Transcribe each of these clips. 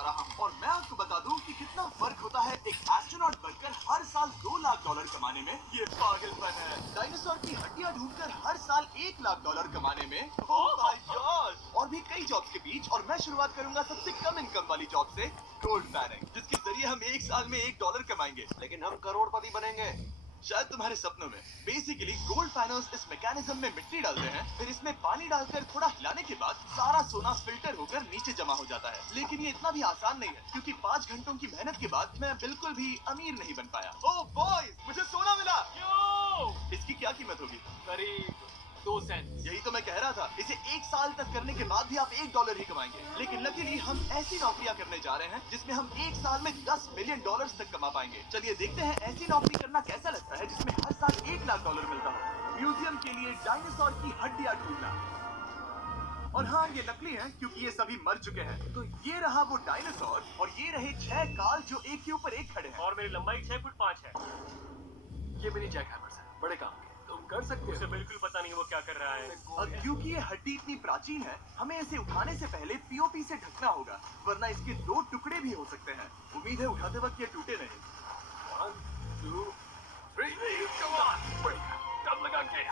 जा रहा हूँ और मैं आपको बता दूं कि कितना फर्क होता है एक एस्ट्रोनॉट बनकर हर साल $2 लाख कमाने में। ये पागलपन है। डायनासोर की हड्डियां ढूंढकर हर साल $1 लाख कमाने में। Oh my God. और भी कई जॉब्स के बीच, और मैं शुरुआत करूंगा सबसे कम इनकम वाली जॉब से, गोल्ड पैनिंग, जिसके जरिए हम एक साल में $1 कमाएंगे। लेकिन हम करोड़पति बनेंगे शायद तुम्हारे सपनों में। बेसिकली गोल्ड पैनर्स इस मैकेनिज्म में मिट्टी डालते हैं, फिर इसमें पानी डालकर थोड़ा हिलाने के बाद सारा सोना फिल्टर होकर नीचे जमा हो जाता है। लेकिन ये इतना भी आसान नहीं है, क्योंकि 5 घंटों की मेहनत के बाद मैं बिल्कुल भी अमीर नहीं बन पाया। ओह बॉयज, मुझे सोना मिला। इसकी क्या कीमत होगी? करीब 2 सेंट। यही तो मैं कह रहा था। इसे 1 साल तक करने के बाद भी आप $1 ही कमाएंगे। लेकिन लकीली हम ऐसी नौकरियां करने जा रहे हैं जिसमें हम 1 साल में $10 मिलियन तक कमा पाएंगे। चलिए देखते हैं ऐसी नौकरी करना कैसा लगता है जिसमें हर साल $1 लाख मिलता हो। म्यूजियम के लिए डायनासोर की हड्डियां ढूंढना। और हाँ, ये नकली हैं क्योंकि ये सभी मर चुके हैं। तो ये रहा वो डायनासोर और ये रहे 6 काल जो एक के ऊपर एक खड़े हैं। और मेरी लंबाई 6 फुट 5 है। ये मेरी जैक हैमर्स है, बड़े काम के। तुम कर सकते उसे हो। बिल्कुल पता नहीं वो क्या कर रहा है। अब क्योंकि ये हड्डी इतनी प्राचीन है, हमें इसे उठाने से पहले पीओपी से ढकना होगा, वरना इसके 2 टुकड़े भी हो सकते हैं। उम्मीद है उठाते वक्त ये टूटे नहीं। 1 2 3 come on, बढ़िया, दम लगा के।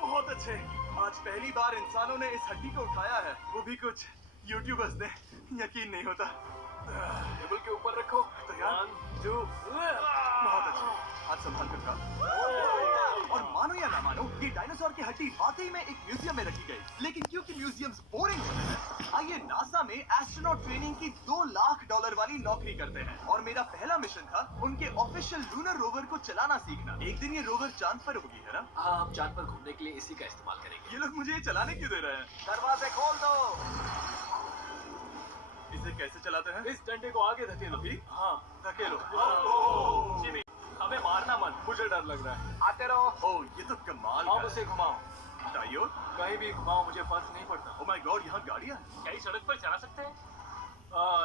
बहुत अच्छे। आज पहली बार इंसानों ने इस हड्डी को उठाया है, वो भी कुछ यूट्यूबर्स ने। यकीन नहीं होता। टेबल के ऊपर रखो। तैयार? 1 2 बहुत अच्छे। हाथ संभाल कर काम। और मानो या ना मानो, ये डायनासोर की हड्डी वाकई में एक म्यूजियम में रखी गई। लेकिन क्योंकि म्यूजियम्स बोरिंग होते हैं, आइए नासा में एस्ट्रोनॉट ट्रेनिंग की $2 लाख वाली नौकरी करते हैं। और मेरा पहला मिशन था उनके ऑफिशियल लूनर रोवर को चलाना सीखना। एक दिन ये रोवर चांद पर होगी, है ना? हाँ, हम चांद पर घूमने के लिए इसी का इस्तेमाल करेंगे। ये लोग मुझे ये चलाने क्यों दे रहे हैं? दरवाजे खोल दो। इसे कैसे चलाते हैं? इस डंडे को आगे धकेलो। अभी? हाँ, धकेलो। जिमी, हमें मारना मत। मुझे डर लग रहा है। आते रहो। ओह, ये तो कमाल आप है। उसे घुमाओ। टाइयो? कहीं भी घुमाओ, मुझे फर्क नहीं पड़ता। ओह माय गॉड, यहाँ गाड़ियाँ हैं। क्या इस सड़क पर चला सकते हैं?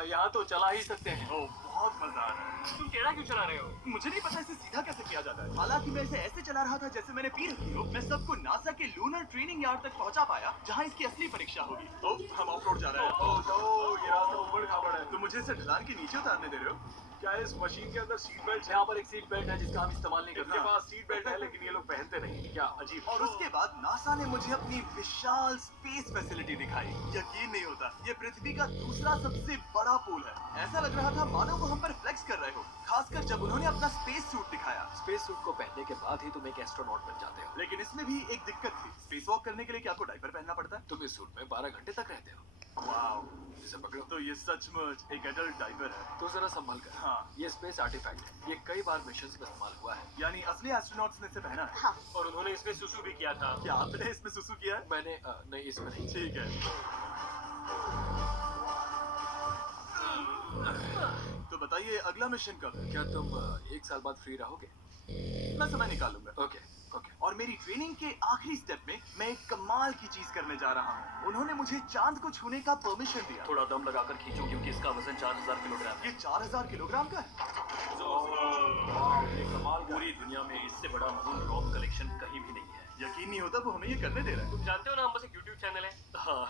यहाँ तो चला ही सकते हैं। ओह, बहुत मजा आ रहा है। तुम टेढ़ा क्यों चला रहे हो? मुझे नहीं पता इसे सीधा कैसे किया जाता है। हालांकि मैं इसे ऐसे चला रहा था जैसे मैंने पी रखी हो। मैं सबको नासा के लूनर ट्रेनिंग यार्ड तक पहुंचा पाया, जहां इसकी असली परीक्षा होगी। ओह, हम ऑफ रोड जा रहे हैं। ओह नो, ये रास्ता ऊबड़ खाबड़ है। तो मुझे इसे ढलान के नीचे उतारने दे रहे हो? क्या इस मशीन के अंदर सीट बेल्ट है? यहाँ पर एक सीट बेल्ट है जिसका हम इस्तेमाल नहीं करते। इनके पास सीट बेल्ट है लेकिन ये लोग पहनते नहीं। क्या अजीब। और उसके बाद नासा ने मुझे अपनी विशाल स्पेस फैसिलिटी दिखाई। यकीन नहीं होता, ये पृथ्वी का दूसरा सबसे बड़ा पूल है। ऐसा लग रहा था मानो वो हम पर फ्लेक्स कर रहे हो, खासकर जब उन्होंने अपना स्पेस सूट दिखाया। स्पेस सूट को पहनने के बाद ही तुम एक एस्ट्रोनॉट बन जाते हो। लेकिन इसमें भी एक दिक्कत थी। स्पेस वॉक करने के लिए क्या आपको डायपर पहनना पड़ता है? तुम इस सूट में 12 घंटे तक रहते हो। वाओ, इसे पकड़ो। तो ये सचमुच एक एडल्ट डायपर है। तो जरा संभल कर। हाँ। ये स्पेस आर्टिफैक्ट है। ये कई बार मिशंस में इस्तेमाल हुआ है। यानी असली एस्ट्रोनॉट्स ने इसे पहना है। हाँ। और उन्होंने इसमें सुसु भी किया था। क्या आपने इसमें सुसु किया है? मैंने नहीं, इसमें नहीं। ठीक है। तो बताइए अगला मिशन कब है? क्या तुम 1 साल बाद फ्री रहोगे? मैं समय निकालूंगा। Okay okay. और मेरी ट्रेनिंग के आखिरी स्टेप में मैं एक कमाल की चीज करने जा रहा हूँ। उन्होंने मुझे चांद को छूने का परमिशन दिया। थोड़ा दम लगाकर खींचो क्योंकि इसका वजन 4000 किलोग्राम है। ये 4000 किलोग्राम का है। ये कमाल। पूरी दुनिया में इससे बड़ा मून रॉक कलेक्शन कहीं भी नहीं है। यकीन नहीं होता वो हमें ये करने दे रहा है। तुम जानते हो ना, हम बस एक यूट्यूब चैनल है। हाँ।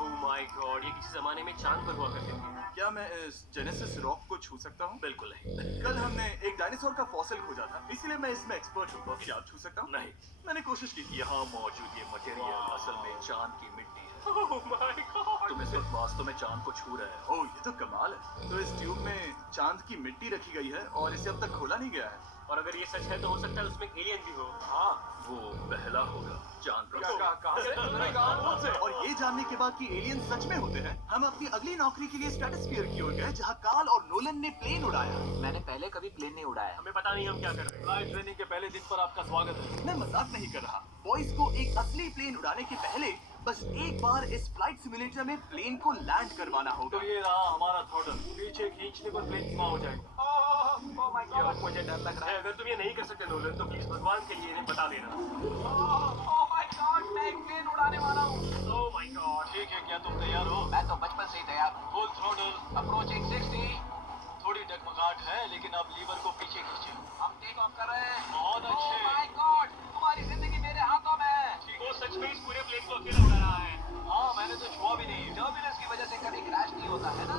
ओह माय गॉड, ये किसी जमाने में चांद पर हुआ करते थे। क्या मैं इस जेनेसिस रॉक को छू सकता हूँ? बिल्कुल नहीं। कल हमने एक डायनासोर का फॉसिल खोजा था, इसीलिए मैं इसमें एक्सपर्ट हूँ। क्या आप छू सकता हूँ? नहीं। मैंने कोशिश की थी। यहाँ मौजूद ये मटेरियल असल में चांद की मिट्टी है। Oh my God. तुम इस वक्त वास्तव में चांद को छू रहे हो। ओह, ये तो कमाल है। तो इस ट्यूब में चांद की मिट्टी रखी गई है और इसे अब तक खोला नहीं गया है। और अगर ये सच है तो हो सकता है उसमें एलियन भी हो। हाँ, वो पहला होगा चांद का। कहाँ से? तुमने कहा? और ये जानने के बाद कि एलियन सच में होते हैं, हम अपनी अगली नौकरी के लिए स्ट्रेटोस्फीयर की ओर गए, जहाँ कार्ल और नोलन ने प्लेन उड़ाया। मैंने पहले कभी प्लेन नहीं उड़ाया। हमें पता नहीं हम क्या कर रहे हैं। फ्लाइट ट्रेनिंग के पहले दिन पर आपका स्वागत है। मैं मजाक नहीं कर रहा। बॉयज को एक असली प्लेन उड़ाने के पहले बस एक बार इस फ्लाइट सिमुलेटर में प्लेन को लैंड करवाना होगा। तो ये रहा हमारा थ्रोटल। पीछे खींचने पर प्लेन धीमा हो जाएगा। ओह माय गॉड, मुझे डर लग रहा है। अगर तुम ये नहीं कर सकते नोलन, तो प्लीज भगवान के लिए इन्हें बता देना। ओह माय गॉड, मैं एक प्लेन उड़ाने वाला हूँ। Oh my God. ठीक है, क्या तुम तैयार हो? मैं तो बचपन से ही तैयार हूँ। Full throttle. अप्रोचिंग 60। थोड़ी डगमगाहट है लेकिन अब लीवर को पीछे खींचे। हम टेक ऑफ कर रहे हैं। बहुत अच्छे। ओह माय गॉड, तुम्हारी जिंदगी मेरे हाथों में है। वो सच में इस पूरे प्लेन को अकेला उड़ा रहा है। हाँ, मैंने तो छुआ भी नहीं। टर्बुलेंस की वजह से कभी क्रैश नहीं होता है ना।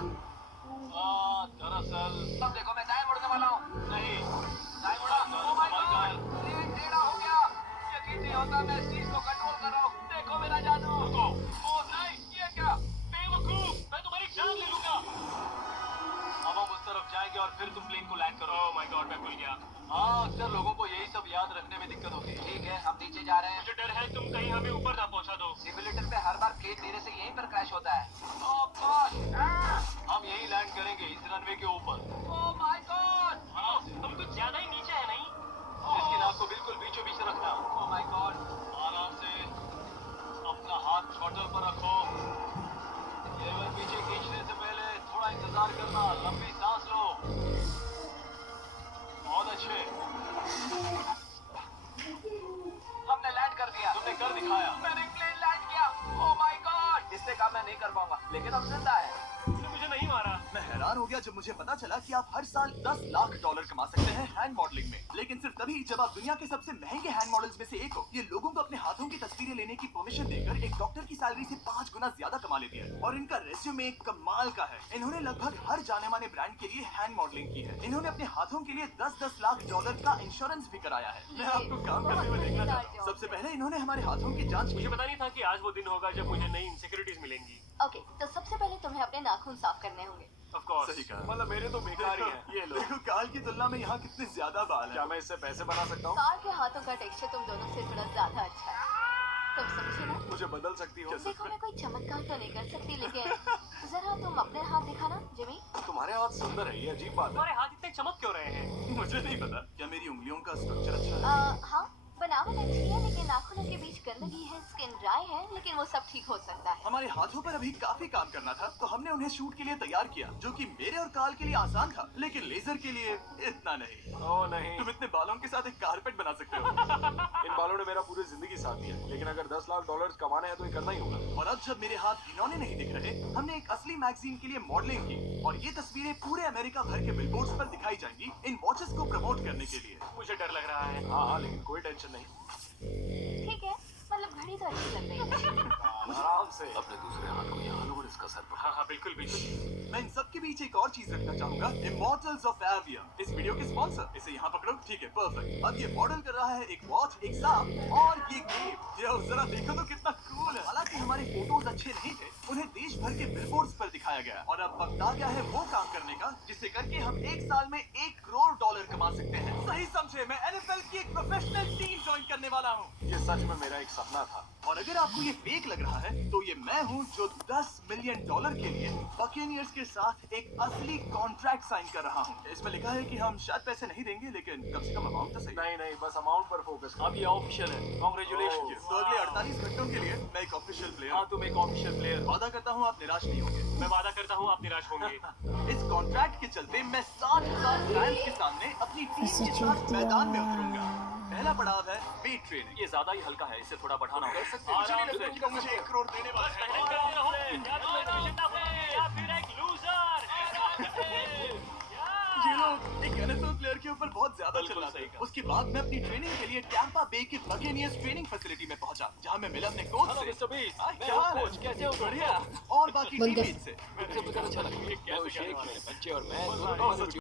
दरअसल तब देखो मैं दाएं मुड़ने वाला हूँ। नहीं। दाएं मुड़ा। Oh my God! प्लेन टेढ़ा हो गया। यकीन नहीं होता मैं इस चीज को कंट्रोल कर रहा हूँ। देखो मेरा जादू। ओह नहीं, ये क्या? बेवकूफ, मैं तुम्हारी जान ले लूंगा। अब हम उस तरफ जाएंगे और फिर तुम प्लेन को लैंड करो। ओह माय गॉड, मैं भूल गया। हाँ, अक्सर लोगों को यही सब याद रखने में दिक्कत होती है। ठीक है, हम नीचे जा रहे हैं। मुझे डर है तुम कहीं हमें ऊपर ना पहुंचा दो। सिमुलेटर पे हर बार प्लेन मेरे से यहीं पर क्रैश होता है। ओह गॉड! हम यहीं लैंड करेंगे इस रनवे के ऊपर। Oh my God! हम कुछ ज्यादा ही नीचे है नहीं? इसकी नाक को बिल्कुल बीचों बीच रखना। Oh my God! आराम से अपना हाथ थ्रॉटल पर रखो। लेवर पीछे खींचने से पहले थोड़ा इंतजार करना। लंबी सांस लो। बहुत अच्छे। हमने लैंड कर दिया। तुमने कर दिखाया। मैंने प्लेन लैंड किया। Oh my God! इससे काम मैं नहीं कर पाऊंगा, लेकिन हम जिंदा है। तुमने मुझे नहीं मारा। मैं हैरान हो गया जब मुझे पता चला कि आप हर साल 10 लाख डॉलर कमा सकते हैं हैंड मॉडलिंग में, लेकिन सिर्फ तभी जब आप दुनिया के सबसे महंगे हैंड मॉडल्स में से एक हो। ये लोगों को अपने हाथों की तस्वीरें लेने की परमिशन देकर एक डॉक्टर की सैलरी से 5 गुना ज्यादा कमा लेती है। और इनका रेज्यूमे कमाल का है। इन्होंने लगभग हर जाने माने ब्रांड के लिए हैंड मॉडलिंग की है। इन्होंने अपने हाथों के लिए 10-10 लाख डॉलर का इंश्योरेंस भी कराया है। मैं आपको काम करते हुए देखना चाहता हूँ। सबसे पहले इन्होंने हमारे हाथों की जांच की। मुझे पता नहीं था कि आज वो दिन होगा जब मुझे नई इनसिक्योरिटीज मिलेंगी। ओके, तो सबसे पहले तुम्हें अपने नाखून साफ करने होंगे। Of course. सही कहा। मतलब मेरे तो बेकार ही हैं। ये लो। देखो काल की तुलना में यहाँ कितने ज्यादा बाल क्या हैं। मैं इससे पैसे बना सकता हूँ? कार के हाथों का टेक्सचर तुम दोनों से थोड़ा ज्यादा अच्छा है। तुम समझे ना? मुझे बदल सकती हो? देखो मैं कोई चमत्कार तो नहीं कर सकती, लेकिन जरा तुम अपने हाथ दिखाना जिमी। तुम्हारे हाथ सुंदर है, ये अजीब बात है। तुम्हारे हाथ इतने चमक क्यों रहे हैं? मुझे नहीं पता। क्या मेरी उंगलियों का स्ट्रक्चर अच्छा है? हाँ, बनावट अच्छी है, लेकिन नाखूनों के बीच गंदगी है, स्किन ड्राई है, लेकिन वो सब ठीक हो सकता है। हमारे हाथों पर अभी काफी काम करना था, तो हमने उन्हें शूट के लिए तैयार किया, जो कि मेरे और काल के लिए आसान था, लेकिन लेजर के लिए इतना नहीं। ओह नहीं। तुम इतने बालों के साथ एक कारपेट बना सकते हो। इन बालों ने मेरा पूरी जिंदगी साथ दिया, लेकिन अगर 10 लाख डॉलर कमाने हैं तो ये करना ही होगा। और अब जब मेरे हाथ घिनौने नहीं दिख रहे, हमने एक असली मैगजीन के लिए मॉडलिंग की, और ये तस्वीरें पूरे अमेरिका भर के बिलबोर्ड्स पर दिखाई जाएंगी इन वॉचेस को प्रमोट करने के लिए। मुझे डर लग रहा है। हाँ, लेकिन कोई टेंशन नहीं। ठीक है, मतलब घड़ी तो अच्छी लग रही है। आराम से अपने दूसरे हाथ को यहाँ लो और इसका सर पकड़ो। हाँ बिल्कुल बिल्कुल। मैं इन सब के बीच एक और चीज रखना चाहूंगा, इमॉर्टल्स ऑफ एवियम, इस वीडियो के स्पॉन्सर। इसे यहाँ पकड़ो, ठीक है, परफेक्ट। अब ये मॉडल कर रहा है एक वॉच, एक सांप और ये गेम। ये जरा देखो तो कितना कूल है। हालांकि हमारे फोटोज अच्छे नहीं थे, उन्हें देश भर के बिलबोर्ड्स पर दिखाया गया, और अब वक्त आ गया है वो काम करने का जिसे करके हम एक साल में 1 करोड़ डॉलर कमा सकते हैं। सही समझे, मैं NFL की एक प्रोफेशनल टीम ज्वाइन करने वाला हूँ। ये सच में मेरा एक सपना था। और अगर आपको ये फेक लग रहा है, तो ये मैं हूँ जो 10 मिलियन डॉलर के लिए बकेनियर्स के साथ एक असली कॉन्ट्रैक्ट साइन कर रहा हूँ। इसमें लिखा है कि हम शायद पैसे नहीं देंगे, लेकिन कम से कम अमाउंट तो सही। नहीं नहीं, बस अमाउंट पर फोकस कर। अब ये ऑफिशियल है। कांग्रेचुलेशन। तो अगले 48 घंटों के लिए मैं एक ऑफिशियल प्लेयर हाँ, तुम एक ऑफिशियल प्लेयर। वादा करता हूँ आप निराश नहीं होंगे। मैं वादा करता हूँ आप निराश होंगे। इस कॉन्ट्रैक्ट के चलते मैं 60,000 फैंस के सामने अपनी टीम के साथ मैदान में उतरूंगा। पहला पड़ाव है वेट ट्रेनिंग। ये ज्यादा ही हल्का है, इसे थोड़ा बढ़ाना होगा। मुझे नहीं लगता कि वो मुझे 1 करोड़ देने वाला है। पहले करते रहो, या तो मैं जिंदा हूँ या फिर एक लूजर। ये लोग एक NFL प्लेयर के ऊपर बहुत ज्यादा बिल्कुल चिल्लाते सही हैं। कहा। उसके बाद मैं अपनी ट्रेनिंग के लिए टैम्पा बे के बकेनियर्स ट्रेनिंग फैसिलिटी में पहुंचा, जहां मैं मिला अपने कोच हेलो से। मिस्टर बीस्ट, हाय, मैं क्या हूँ हाल है? कोच, कैसे हो? बढ़िया। और बाकी टीममेट से। मुझे अच्छा लगा। क्या शेख, सुझाव है? मेरे बच्चे और मैं